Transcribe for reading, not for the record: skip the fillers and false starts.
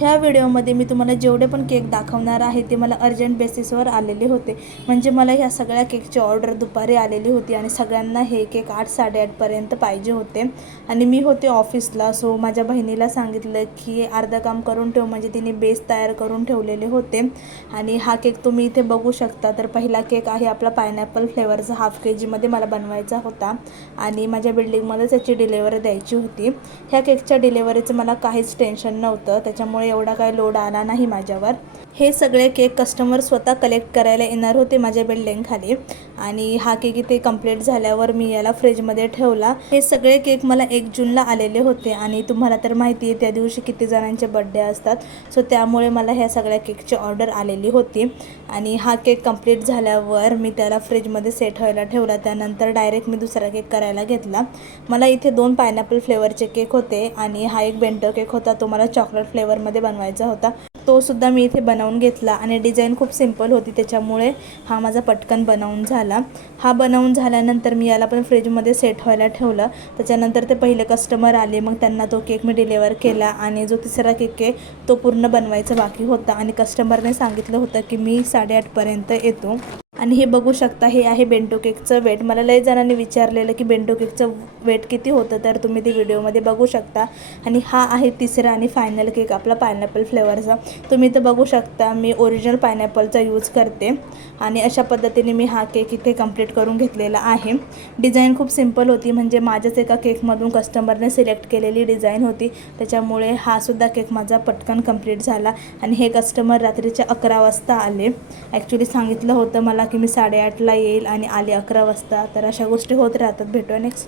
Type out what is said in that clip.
ह्या व्हिडिओमध्ये मी तुम्हाला जेवढे पण केक दाखवणार आहे ते मला अर्जंट बेसिसवर आलेले होते. म्हणजे मला ह्या सगळ्या केकची ऑर्डर दुपारी आलेली होती आणि सगळ्यांना हे केक 8-8:30 पर्यंत पाहिजे होते आणि मी होते ऑफिसला. सो माझ्या बहिणीला सांगितलं की अर्धं काम करून ठेव, म्हणजे तिने बेस तयार करून ठेवलेले होते. आणि हा केक तुम्ही इथे बघू शकता. तर पहिला केक आहे आपला पायनॅपल फ्लेवरचा, 1/2 kg मध्ये मला बनवायचा होता आणि माझ्या बिल्डिंगमध्येच याची डिलेवरी द्यायची होती. ह्या केकच्या डिलेवरीचं मला काहीच टेन्शन नव्हतं, त्याच्यामुळे एवढा काही लोड आला नाही माझ्यावर. हे सगळे केक कस्टमर स्वतः कलेक्ट करायला येणार होते माझ्या बिल्डिंगखाली आणि हा केक इथे कंप्लीट झाल्यावर मी याला फ्रीजमध्ये ठेवला. हे सगळे केक मला 1 जूनला आलेले होते आणि तुम्हाला तर माहिती आहे त्या दिवशी किती जणांचे बड्डे असतात. सो त्यामुळे मला ह्या सगळ्या केकची ऑर्डर आलेली होती आणि हा केक कंप्लीट झाल्यावर मी त्याला फ्रीजमध्ये सेट व्हायला ठेवला. त्यानंतर डायरेक्ट मी दुसरा केक करायला घेतला. मला इथे 2 पायनॅपल फ्लेवरचे केक होते आणि हा एक बेंटो केक होता, तो मला चॉकलेट फ्लेवरमध्ये बनवायचा होता. तो सुद्धा मी इथे बनवून घेतला आणि डिझाईन खूप सिंपल होती, त्याच्यामुळे हा माझा पटकन बनवून झाला. हा बनवून झाल्यानंतर मी याला पण फ्रीजमध्ये सेट व्हायला ठेवलं. त्याच्यानंतर ते पहिले कस्टमर आले, मग त्यांना तो केक मी डिलिव्हर केला आणि जो तिसरा केक आहे तो पूर्ण बनवायचा बाकी होता आणि कस्टमरने सांगितलं होतं की मी 8:30 पर्यंत येतो. आणि हे बघू शकता, हे आहे बेंटो केकचं वेट. मला लय जणांनी विचारलेलं की बेंटो केकचं वेट किती होतं, तर तुम्ही ते व्हिडिओमध्ये बघू शकता. आणि हा आहे तिसरा आणि फायनल केक आपला पायनॅपल फ्लेवरचा. तुम्ही इथं बघू शकता मी ओरिजिनल पायनॅपलचा यूज करते आणि अशा पद्धतीने मी हा केक इथे कंप्लीट करून घेतलेला आहे. डिझाईन खूप सिंपल होती, म्हणजे माझ्याच एका केकमधून कस्टमरने सिलेक्ट केलेली डिझाईन होती, त्याच्यामुळे हा सुद्धा केक माझा पटकन कंप्लीट झाला. आणि हे कस्टमर रात्रीच्या 11 वाजता आले. ॲक्च्युली सांगितलं होतं मला की मी 8:30ला येईल आणि आले 11 वाजता. तर अशा गोष्टी होत राहतात. भेटूया नेक्स्ट.